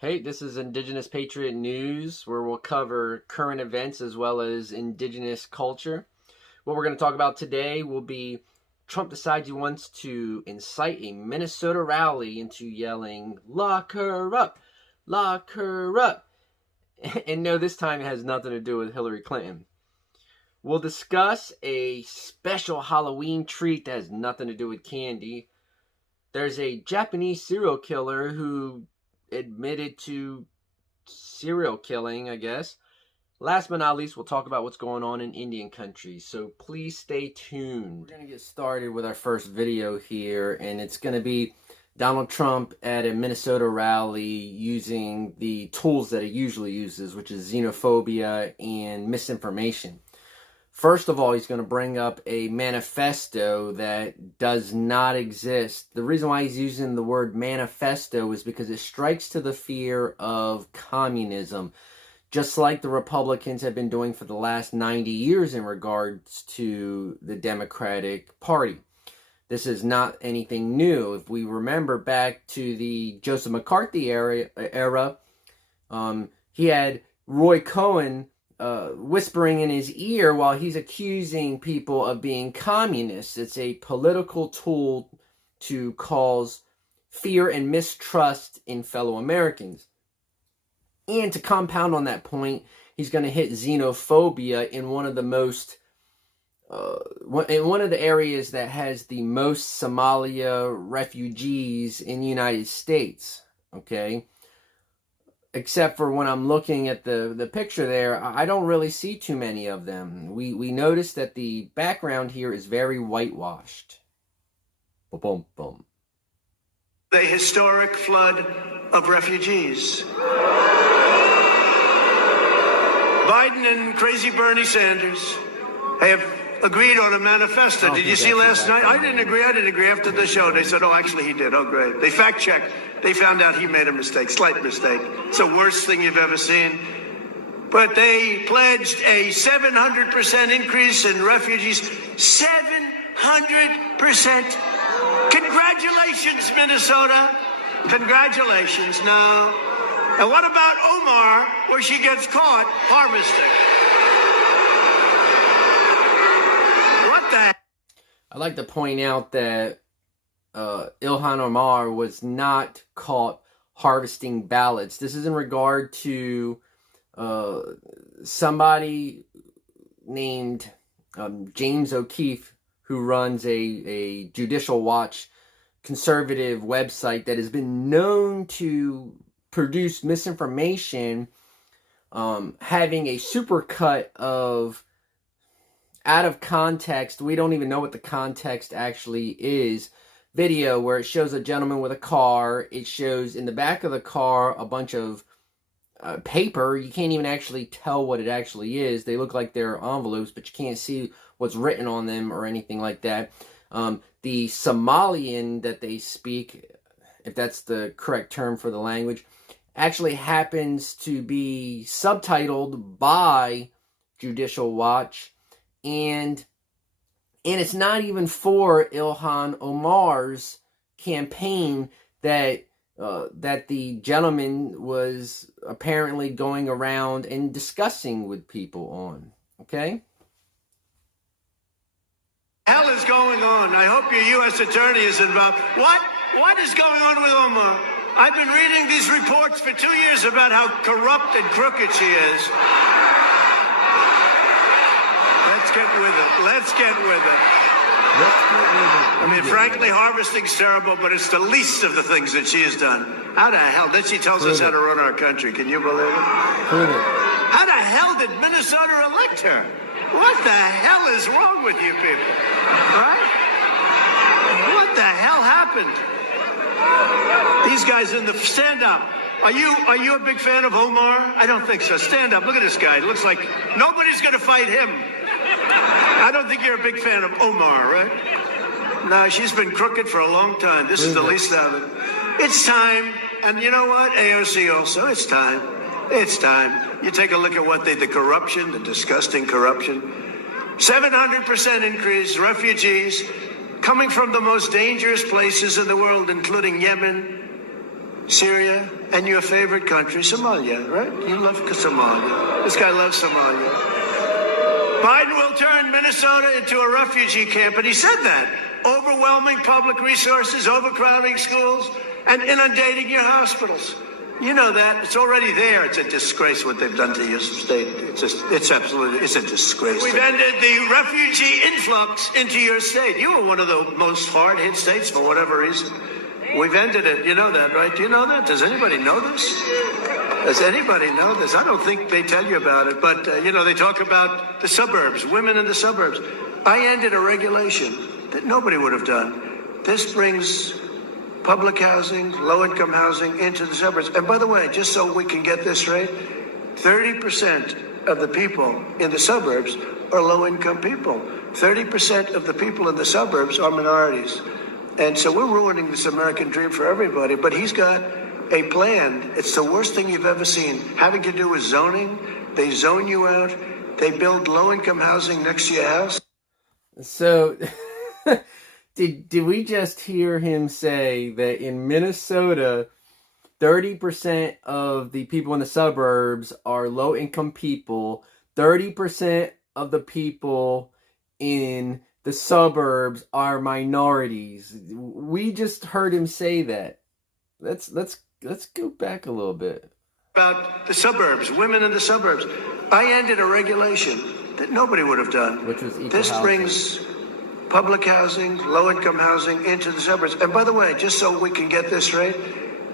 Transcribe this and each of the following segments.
Hey, this is Indigenous Patriot News, where we'll cover current events as well as indigenous culture. What we're going to talk about today will be Trump decides he wants to incite a Minnesota rally into yelling, "Lock her up! Lock her up!" And no, this time it has nothing to do with Hillary Clinton. We'll discuss a special Halloween treat that has nothing to do with candy. There's a Japanese serial killer who admitted to serial killing, I guess. Last but not least, we'll talk about what's going on in Indian country, so please stay tuned. We're going to get started with our first video here, and it's going to be Donald Trump at a Minnesota rally using the tools that he usually uses, which is xenophobia and misinformation. First of all, he's going to bring up a manifesto that does not exist. The reason why he's using the word manifesto is because it strikes to the fear of communism, just like the Republicans have been doing for the last 90 years in regards to the Democratic Party. This is not anything new. If we remember back to the Joseph McCarthy era, he had Roy Cohn whispering in his ear while he's accusing people of being communists. It's a political tool to cause fear and mistrust in fellow Americans. And to compound on that point, he's going to hit xenophobia in one of the most in one of the areas that has the most Somalia refugees in the United States. Okay. Except for when I'm looking at the picture there, I don't really see too many of them. We notice that the background here is very whitewashed. Boom, boom. The historic flood of refugees. Biden and crazy Bernie Sanders have agreed on a manifesto. Did you see last night? I didn't agree. After the show, they said, oh, actually he did. Oh, great. They fact-checked. They found out he made a mistake, slight mistake. It's the worst thing you've ever seen. But they pledged a 700% increase in refugees. 700%. Congratulations, Minnesota. Congratulations. Now, and what about Omar, where she gets caught harvesting? What the? I'd like to point out that Ilhan Omar was not caught harvesting ballots. This is in regard to somebody named James O'Keefe, who runs a Judicial Watch conservative website that has been known to produce misinformation, having a supercut of out of context, we don't even know what the context actually is, video where it shows a gentleman with a car. It shows in the back of the car a bunch of paper. You can't even actually tell what it actually is. They look like they're envelopes, but you can't see what's written on them or anything like that. The Somalian that they speak, if that's the correct term for the language, actually happens to be subtitled by Judicial Watch, and it's not even for Ilhan Omar's campaign that the gentleman was apparently going around and discussing with people on. Okay? Hell is going on. I hope your U.S. attorney is involved. What is going on with Omar? I've been reading these reports for 2 years about how corrupt and crooked she is. Let's get with it. Let's get with it. I mean, frankly, harvesting's terrible, but it's the least of the things that she has done. How the hell? Then she tells us how to run our country. Can you believe it? How the hell did Minnesota elect her? What the hell is wrong with you people? Right? What the hell happened? These guys in the stand up. Are you a big fan of Omar? I don't think so. Stand up. Look at this guy. It looks like nobody's going to fight him. I don't think you're a big fan of Omar, right? No, she's been crooked for a long time. This is the least of it. It's time. And you know what? AOC also, it's time. It's time. You take a look at what the corruption, the disgusting corruption. 700% increase, refugees coming from the most dangerous places in the world, including Yemen, Syria, And your favorite country, Somalia, right? You love Somalia. This guy loves Somalia. Biden will turn Minnesota into a refugee camp, and he said that. Overwhelming public resources, overcrowding schools, and inundating your hospitals. You know that. It's already there. It's a disgrace what they've done to your state. It's a disgrace. We've ended the refugee influx into your state. You were one of the most hard-hit states for whatever reason. We've ended it. You know that, right? Do you know that? Does anybody know this? Does anybody know this? I don't think they tell you about it, but, they talk about the suburbs, women in the suburbs. I ended a regulation that nobody would have done. This brings public housing, low-income housing into the suburbs. And by the way, just so we can get this right, 30% of the people in the suburbs are low-income people. 30% of the people in the suburbs are minorities. And so we're ruining this American dream for everybody. But he's got a plan. It's the worst thing you've ever seen, having to do with zoning. They zone you out. They build low-income housing next to your house. So, did we just hear him say that in Minnesota, 30% of the people in the suburbs are low-income people, 30% of the people in the suburbs are minorities? We just heard him say that. Let's go back a little bit. About the suburbs, women in the suburbs. I ended a regulation that nobody would have done. Which was equal This housing. brings public housing, low-income housing into the suburbs. And by the way, just so we can get this right,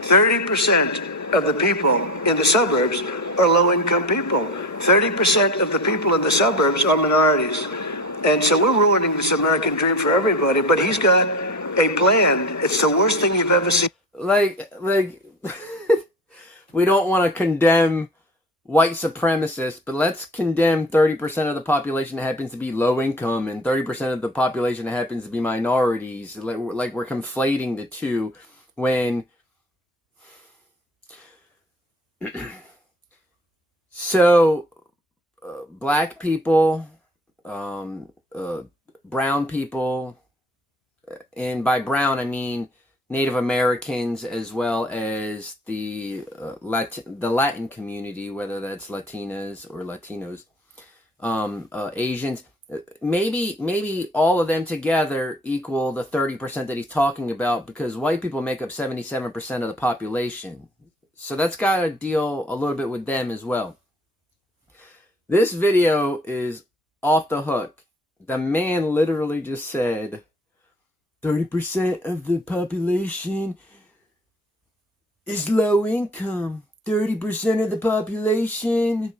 30% of the people in the suburbs are low-income people. 30% of the people in the suburbs are minorities. And so we're ruining this American dream for everybody. But he's got a plan. It's the worst thing you've ever seen. Like, we don't want to condemn white supremacists, but let's condemn 30% of the population that happens to be low income and 30% of the population that happens to be minorities. Like we're conflating the two when... So, black people, brown people, and by brown I mean Native Americans as well as the Latin community, whether that's Latinas or Latinos, Asians, maybe all of them together equal the 30% that he's talking about, because white people make up 77% of the population. So that's got to deal a little bit with them as well. This video is off the hook. The man literally just said 30% of the population is low income. 30% of the population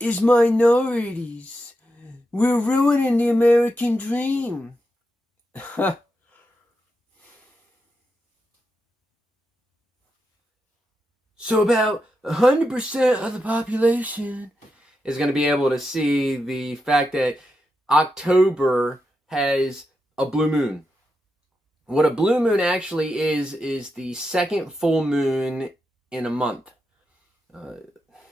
is minorities. We're ruining the American dream. So about 100% of the population is going to be able to see the fact that October has a blue moon. What a blue moon actually is the second full moon in a month.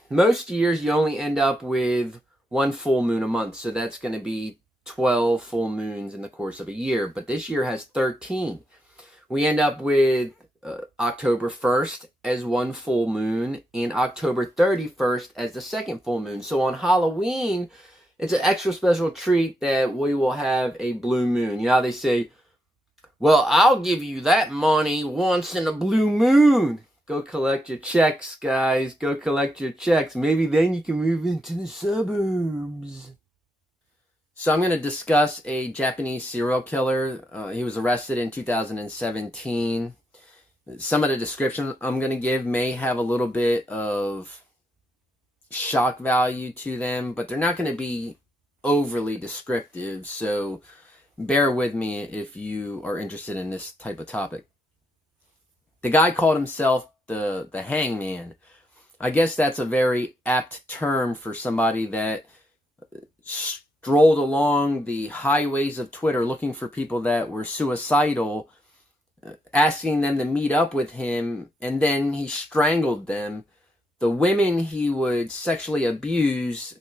Most years you only end up with one full moon a month, so that's going to be 12 full moons in the course of a year. But this year has 13. We end up with October 1st as one full moon and October 31st as the second full moon. So on Halloween, it's an extra special treat that we will have a blue moon. You know how they say, well, I'll give you that money once in a blue moon. Go collect your checks, guys. Go collect your checks. Maybe then you can move into the suburbs. So I'm going to discuss a Japanese serial killer. He was arrested in 2017. Some of the description I'm going to give may have a little bit of shock value to them, but they're not going to be overly descriptive, so bear with me if you are interested in this type of topic. The guy called himself the hangman. I guess that's a very apt term for somebody that strolled along the highways of Twitter looking for people that were suicidal, asking them to meet up with him, and then he strangled them. The women he would sexually abuse,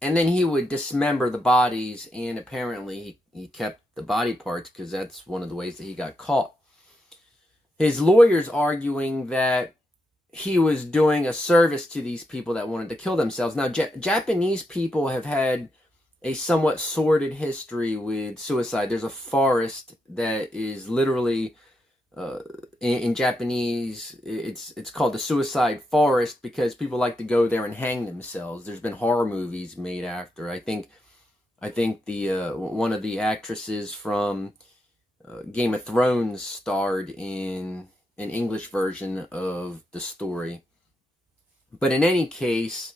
and then he would dismember the bodies, and apparently he kept the body parts because that's one of the ways that he got caught. his lawyers arguing that he was doing a service to these people that wanted to kill themselves. Now, Japanese people have had a somewhat sordid history with suicide. There's a forest that is literally, in Japanese, it's called the suicide forest because people like to go there and hang themselves. There's been horror movies made after. I think the one of the actresses from Game of Thrones starred in an English version of the story. But in any case,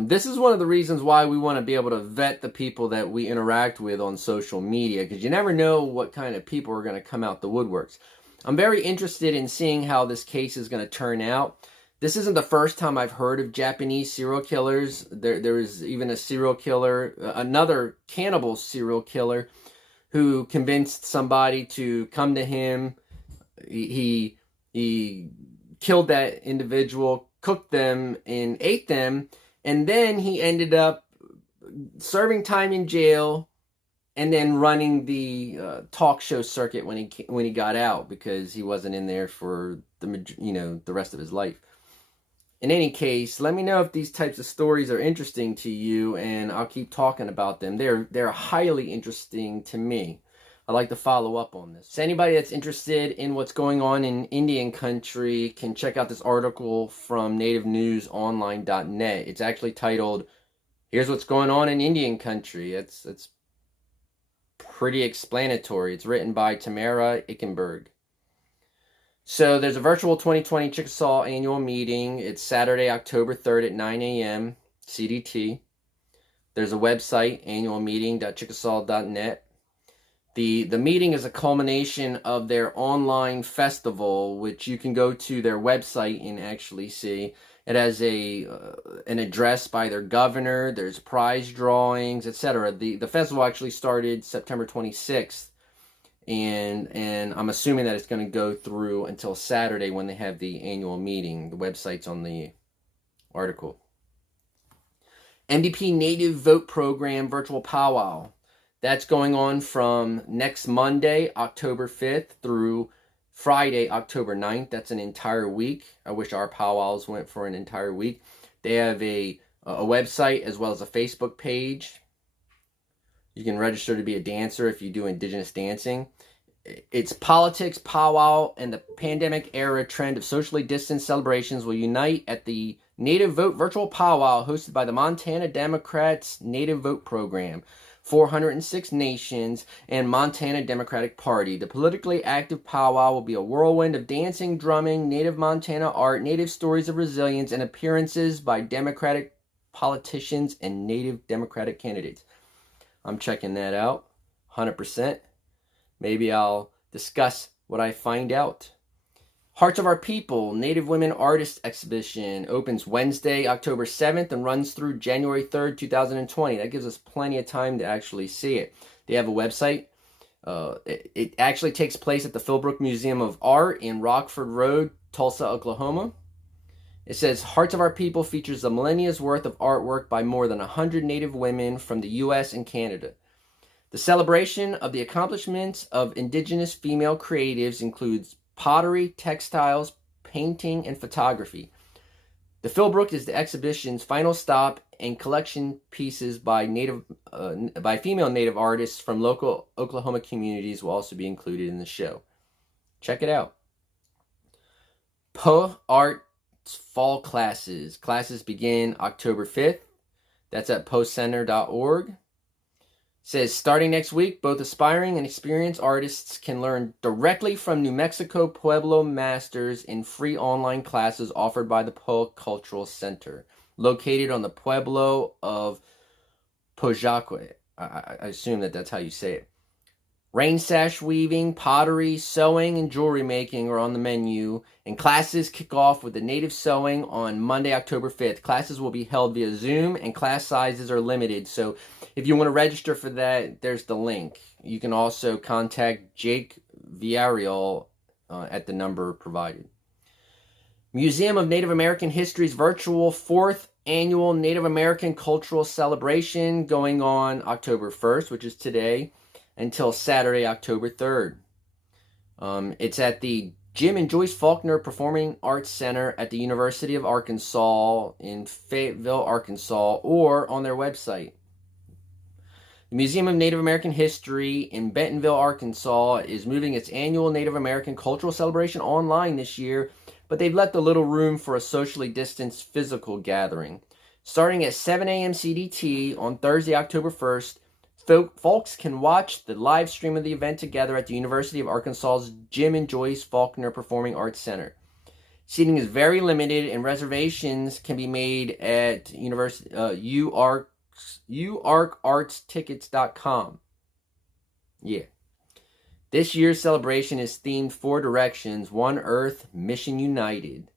this is one of the reasons why we want to be able to vet the people that we interact with on social media, because you never know what kind of people are going to come out the woodworks. I'm very interested in seeing how this case is going to turn out. This isn't the first time I've heard of Japanese serial killers. There is even a serial killer, another cannibal serial killer, who convinced somebody to come to him. He killed that individual, cooked them, and ate them, and then he ended up serving time in jail and then running the talk show circuit when he got out, because he wasn't in there for the rest of his life. In any case, let me know if these types of stories are interesting to you, and I'll keep talking about them. They're highly interesting to me. I'd like to follow up on this. So anybody that's interested in what's going on in Indian country can check out this article from nativenewsonline.net. It's actually titled, "Here's What's Going On in Indian Country." It's pretty explanatory. It's written by Tamara Ickenberg. So there's a virtual 2020 Chickasaw annual meeting. It's Saturday, October 3rd at 9 a.m. CDT. There's a website, annualmeeting.chickasaw.net. The meeting is a culmination of their online festival, which you can go to their website and actually see. It has an address by their governor. There's prize drawings, etc. The festival actually started September 26th, and I'm assuming that it's going to go through until Saturday when they have the annual meeting. The website's on the article. MDP Native Vote Program Virtual Powwow. That's going on from next Monday, October 5th, through Friday, October 9th. That's an entire week. I wish our powwows went for an entire week. They have a website as well as a Facebook page. You can register to be a dancer if you do Indigenous dancing. It's politics, powwow, and the pandemic era trend of socially distanced celebrations will unite at the Native Vote Virtual Powwow hosted by the Montana Democrats Native Vote Program. 406 nations, and Montana Democratic Party. The politically active powwow will be a whirlwind of dancing, drumming, Native Montana art, Native stories of resilience, and appearances by Democratic politicians and Native Democratic candidates. I'm checking that out, 100%. Maybe I'll discuss what I find out. Hearts of Our People, Native Women Artists Exhibition opens Wednesday, October 7th and runs through January 3rd, 2020. That gives us plenty of time to actually see it. They have a website. It actually takes place at the Philbrook Museum of Art in Rockford Road, Tulsa, Oklahoma. It says, Hearts of Our People features a millennia's worth of artwork by more than 100 Native women from the U.S. and Canada. The celebration of the accomplishments of Indigenous female creatives includes pottery, textiles, painting, and photography. The Philbrook is the exhibition's final stop, and collection pieces by female Native artists from local Oklahoma communities will also be included in the show. Check it out. Po Arts Fall Classes. Classes begin October 5th. That's at postcenter.org. Says, starting next week, both aspiring and experienced artists can learn directly from New Mexico Pueblo masters in free online classes offered by the Po Cultural Center, located on the Pueblo of Pojaque. I assume that's how you say it. Rain sash weaving, pottery, sewing, and jewelry making are on the menu, and classes kick off with the native sewing on Monday, October 5th. Classes will be held via Zoom, and class sizes are limited, so if you want to register for that, there's the link. You can also contact Jake Villarreal at the number provided. Museum of Native American History's virtual 4th annual Native American Cultural Celebration going on October 1st, which is today, until Saturday, October 3rd. It's at the Jim and Joyce Faulkner Performing Arts Center at the University of Arkansas in Fayetteville, Arkansas, or on their website. The Museum of Native American History in Bentonville, Arkansas is moving its annual Native American cultural celebration online this year, but they've left a little room for a socially distanced physical gathering. Starting at 7 a.m. CDT on Thursday, October 1st, folks can watch the live stream of the event together at the University of Arkansas's Jim and Joyce Faulkner Performing Arts Center. Seating is very limited, and reservations can be made at uarkartstickets.com. Yeah. This year's celebration is themed 4 Directions, One Earth, Mission United.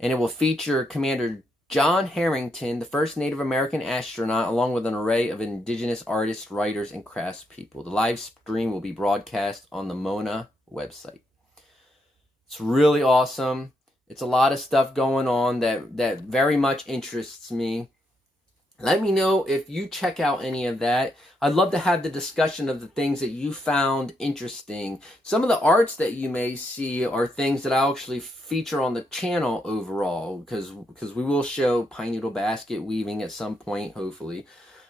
And it will feature Commander John Harrington, the first Native American astronaut, along with an array of indigenous artists, writers, and craftspeople. The live stream will be broadcast on the Mona website. It's really awesome. It's a lot of stuff going on that very much interests me. Let me know if you check out any of that. I'd love to have the discussion of the things that you found interesting. Some of the arts that you may see are things that I'll actually feature on the channel overall, because we will show pine needle basket weaving at some point, hopefully.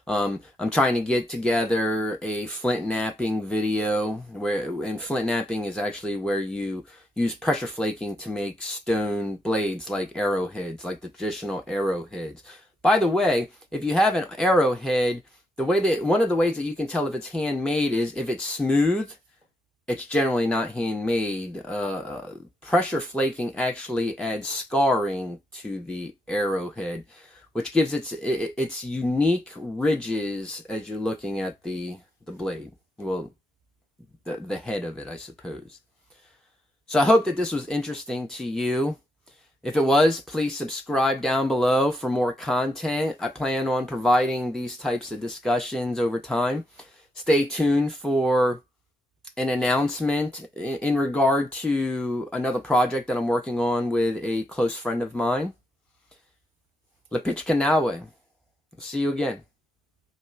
I'm trying to get together a flint knapping video, and flint knapping is actually where you use pressure flaking to make stone blades like arrowheads, like the traditional arrowheads. By the way, if you have an arrowhead, one of the ways that you can tell if it's handmade is if it's smooth, it's generally not handmade. Pressure flaking actually adds scarring to the arrowhead, which gives its unique ridges as you're looking at the blade. Well, the head of it, I suppose. So I hope that this was interesting to you. If it was, please subscribe down below for more content. I plan on providing these types of discussions over time. Stay tuned for an announcement in regard to another project that I'm working on with a close friend of mine. Lepichkanawe. I'll see you again.